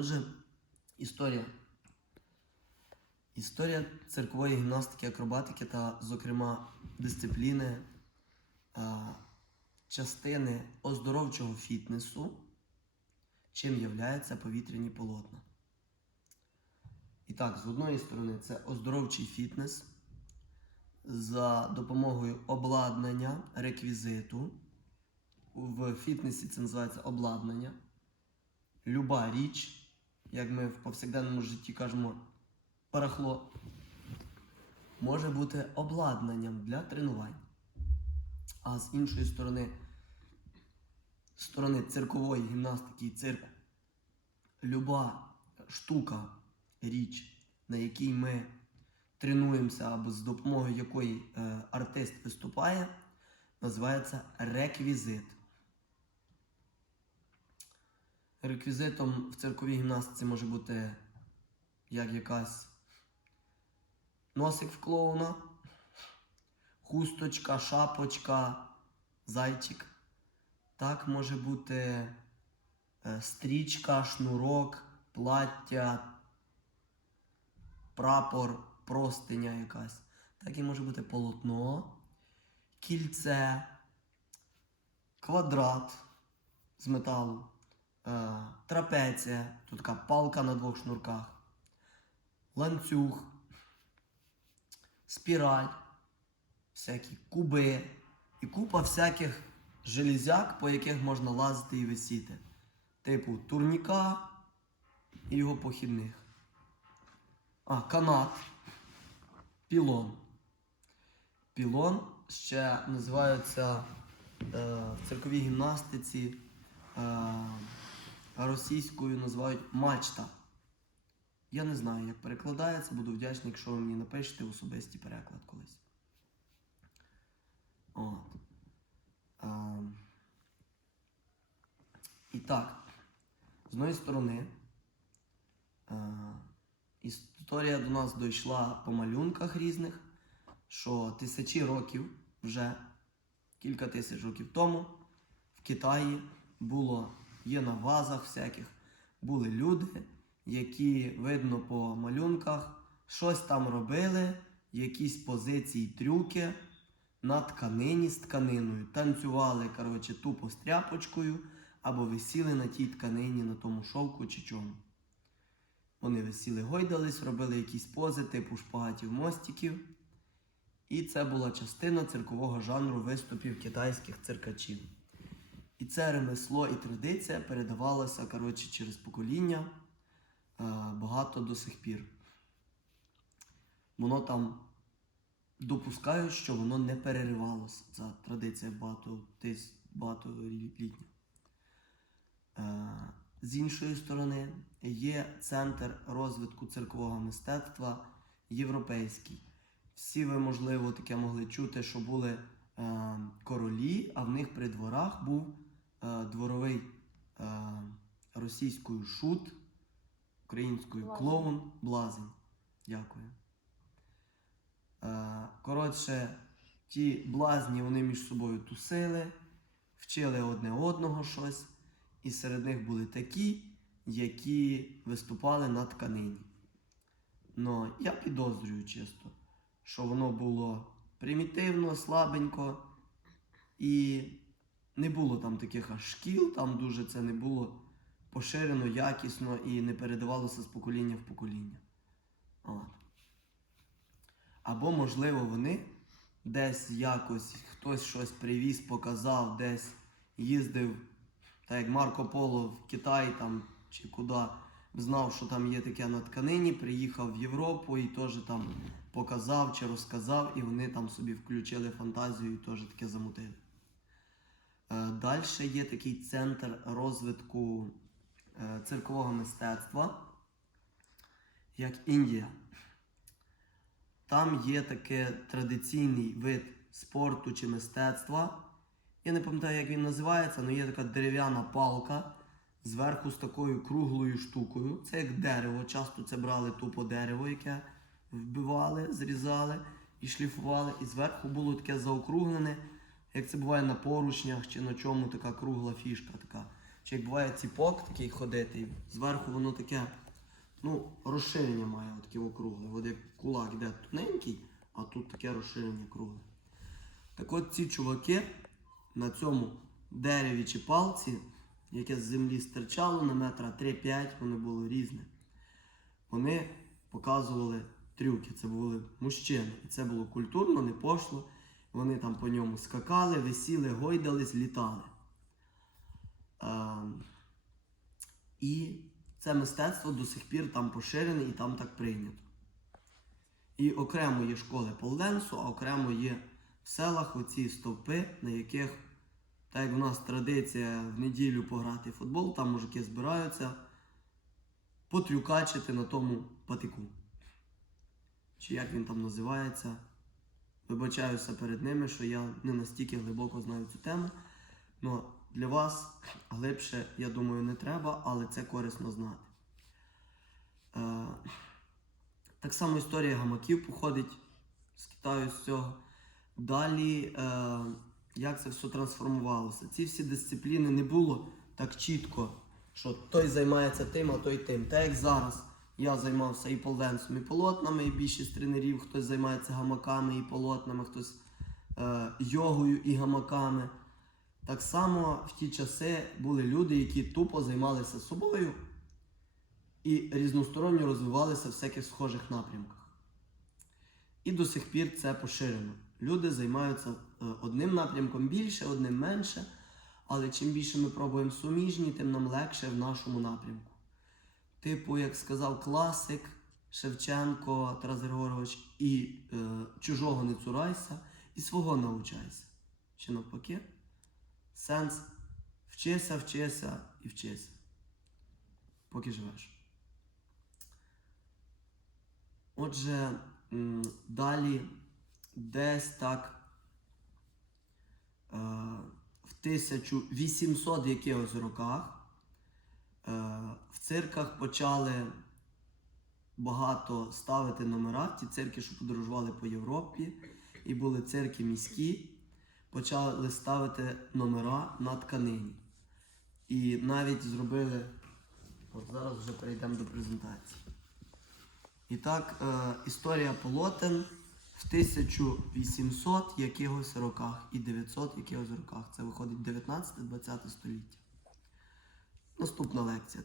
Отже, історія. Історія циркової гімнастики, акробатики та, зокрема, дисципліни, е, частини оздоровчого фітнесу, чим являються повітряні полотна. І так, з одної сторони, це оздоровчий фітнес за допомогою обладнання, реквізиту. В фітнесі це називається обладнання. Люба річ, як ми в повсякденному житті кажемо, барахло, може бути обладнанням для тренувань. А з іншої сторони, сторони циркової гімнастики і цирку, люба штука, річ, на якій ми тренуємося або з допомогою якої е, артист виступає, називається реквізит. Реквізитом в цирковій гімнастиці може бути як якась носик в клоуна, хусточка, шапочка, зайчик. Так може бути е, стрічка, шнурок, плаття, прапор, простиня якась. Так і може бути полотно, кільце, квадрат з металу, трапеція, тут така палка на двох шнурках, ланцюг, спіраль, всякі куби і купа всяких железяк, по яких можна лазити і висіти. Типу турніка і його похідних. А, канат, пілон. Пілон ще називається е, в цирковій гімнастиці е, російською називають мачта. Я не знаю, як перекладається, буду вдячний, якщо ви мені напишете особистий переклад колись. От. Е, і так, з одної сторони, е, історія до нас дійшла по малюнках різних, що тисячі років вже, кілька тисяч років тому, в Китаї було, є на вазах всяких, були люди, які, видно по малюнках, щось там робили, якісь позиції, трюки на тканині з тканиною. Танцювали, коротше, тупо з тряпочкою або висіли на тій тканині, на тому шовку чи чому. Вони висіли, гойдались, робили якісь пози, типу шпагатів мостиків. І це була частина циркового жанру виступів китайських циркачів. І це ремесло і традиція передавалося коротше, через покоління е, багато до сих пір. Воно там допускають, що воно не переривалося. Ця традиція багато, тис, багатолітня. Е, з іншої сторони, є центр розвитку циркового мистецтва європейський. Всі ви, можливо, таке могли чути, що були е, королі, а в них при дворах був дворовий е, російською шут, українською Блазень. клоун, блазень. Дякую. Е, коротше, ті блазні вони між собою тусили, вчили одне одного щось, і серед них були такі, які виступали на тканині. Ну, я підозрюю чисто, що воно було примітивно, слабенько, і не було там таких аж шкіл, там дуже це не було поширено, якісно і не передавалося з покоління в покоління. От. Або, можливо, вони десь якось хтось щось привіз, показав, десь їздив, так як Марко Поло в Китай там чи куди, знав, що там є таке на тканині, приїхав в Європу і теж там показав чи розказав, і вони там собі включили фантазію і теж таке замутили. Далі є такий центр розвитку е, циркового мистецтва, як Індія. Там є таке традиційний вид спорту чи мистецтва. Я не пам'ятаю, як він називається, але є така дерев'яна палка зверху з такою круглою штукою. Це як дерево. Часто це брали тупо дерево, яке вбивали, зрізали і шліфували. І зверху було таке заокруглене, як це буває на поручнях чи на чому така кругла фішка. така. чи як буває ціпок такий ходити, зверху воно таке, ну, розширення має таке округле. От як кулак йде тоненький, а тут таке розширення кругле. Так от ці чуваки на цьому дереві чи палці, яке з землі стирчало на метра 3-5, воно було різне. Вони показували трюки. Це були мужчини. І це було культурно, не пошло. Вони там по ньому скакали, висіли, гойдались, літали. Ем, і це мистецтво до сих пір там поширене і там так прийнято. І окремо є школи полденсу, а окремо є в селах оці стовпи, на яких, так як в нас традиція в неділю пограти в футбол, там мужики збираються потрюкачити на тому патику. Чи як він там називається. Вибачаюся перед ними, що я не настільки глибоко знаю цю тему. Ну, для вас глибше, я думаю, не треба, але це корисно знати. Е, так само історія гамаків походить з Китаю з цього. Далі, е, як це все трансформувалося? Ці всі дисципліни не було так чітко, що той займається тим, а той тим. Так як зараз я займався і полденсом, і полотнами, і більшість тренерів, хтось займається гамаками і полотнами, хтось е, йогою і гамаками. Так само в ті часи були люди, які тупо займалися собою і різносторонньо розвивалися в всяких схожих напрямках. І до сих пір це поширено. Люди займаються е, одним напрямком більше, одним менше, але чим більше ми пробуємо суміжні, тим нам легше в нашому напрямку. Типу, як сказав класик Шевченко Тарас Григорович, і е, чужого не цурайся, і свого научайся. Чи навпаки? Сенс вчися, вчися і вчися. Поки живеш. Отже, далі десь так е, в 1800 якихось роках в цирках почали багато ставити номера. Ті цирки, що подорожували по Європі, і були цирки міські, почали ставити номера на тканині. І навіть зробили. От зараз вже перейдемо до презентації. І так, е, історія полотен в 1800 якихось роках і 900 якихось роках. Це виходить 19-20 століття. Наступна лекція.